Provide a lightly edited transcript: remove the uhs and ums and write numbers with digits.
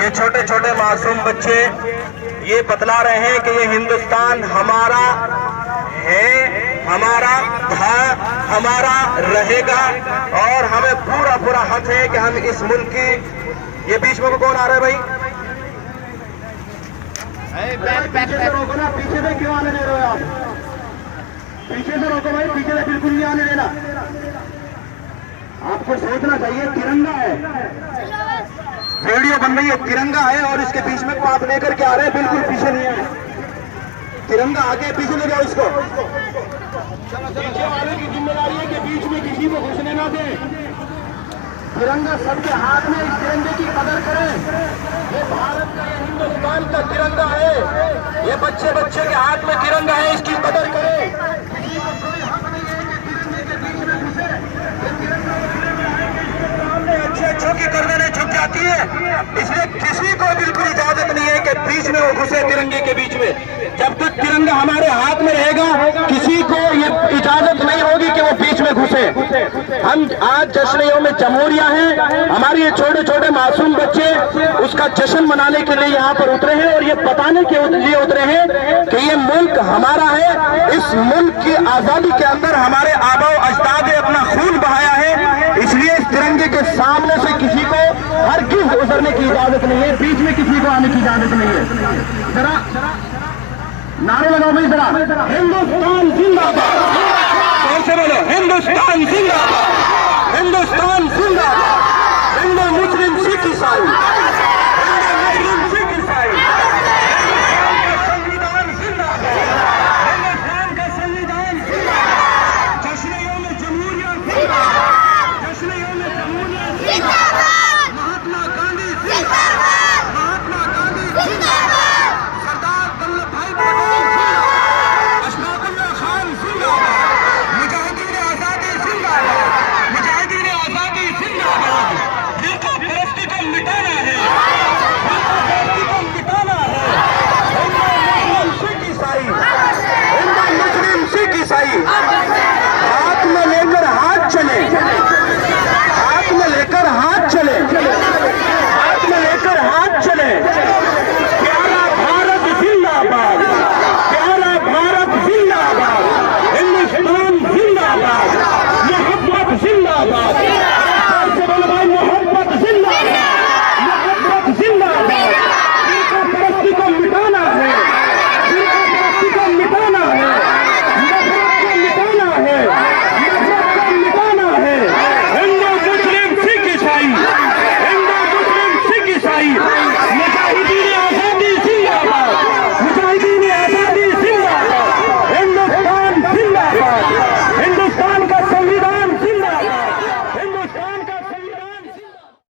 ये छोटे छोटे मासूम बच्चे ये बतला रहे हैं कि ये हिंदुस्तान हमारा है, हमारा था, हमारा रहेगा और हमें पूरा पूरा हक है कि हम इस मुल्क की। ये बीच में कौन आ रहा है भाई? पीछे से रोको ना, पीछे से क्यों आने दे रहे हो आप? पीछे से रोको भाई, पीछे से बिल्कुल नहीं आने देना। आपको सोचना चाहिए तिरंगा है, वीडियो बन रही है, तिरंगा है और इसके बीच में पाप लेकर के आ रहे हैं, बिल्कुल पीछे नहीं है। तिरंगा आगे पीछे ले जाओ इसको। पीछे वाले की जिम्मेदारी है कि बीच में किसी को घुसने ना दें। तिरंगा सबके हाथ में, इस तिरंगे की कदर करें। ये भारत का, ये हिंदुस्तान का तिरंगा है, ये बच्चे बच्चे के हाथ में तिरंगा है, इसकी कदर करें। किसी को कोई हक नहीं है कि तिरंगे के बीच में घुसे। ये तिरंगा सामने अच्छे अच्छों की गर्दनें झुक जाती है, इसलिए किसी को बिल्कुल इजाजत नहीं है कि बीच में वो घुसे तिरंगे के बीच में। जब तक तिरंगा हमारे हाथ में रहेगा किसी को ये इजाजत नहीं होगी कि वो बीच में घुसे। हम आज जश्न यौम जमहूरिया हैं, हमारे ये छोटे छोटे मासूम बच्चे उसका जश्न मनाने के लिए यहाँ पर उतरे हैं और ये बताने के लिए उतरे हैं कि ये मुल्क हमारा है। इस मुल्क की आजादी के अंदर हमारे आबा अजदाद ने अपना खून बहाया है, इसलिए इस तिरंगे के सामने से किसी को हरगिज़ उतरने की इजाजत नहीं है, बीच में किसी को आने की इजाजत नहीं है। जरा नारे लगाओ भाई, जरा हिंदुस्तान जिंदाबाद, जोर से बोलो हिंदुस्तान जिंदाबाद, हिंदुस्तान जिंदाबाद। हिंदू मुस्लिम सिख ईसाई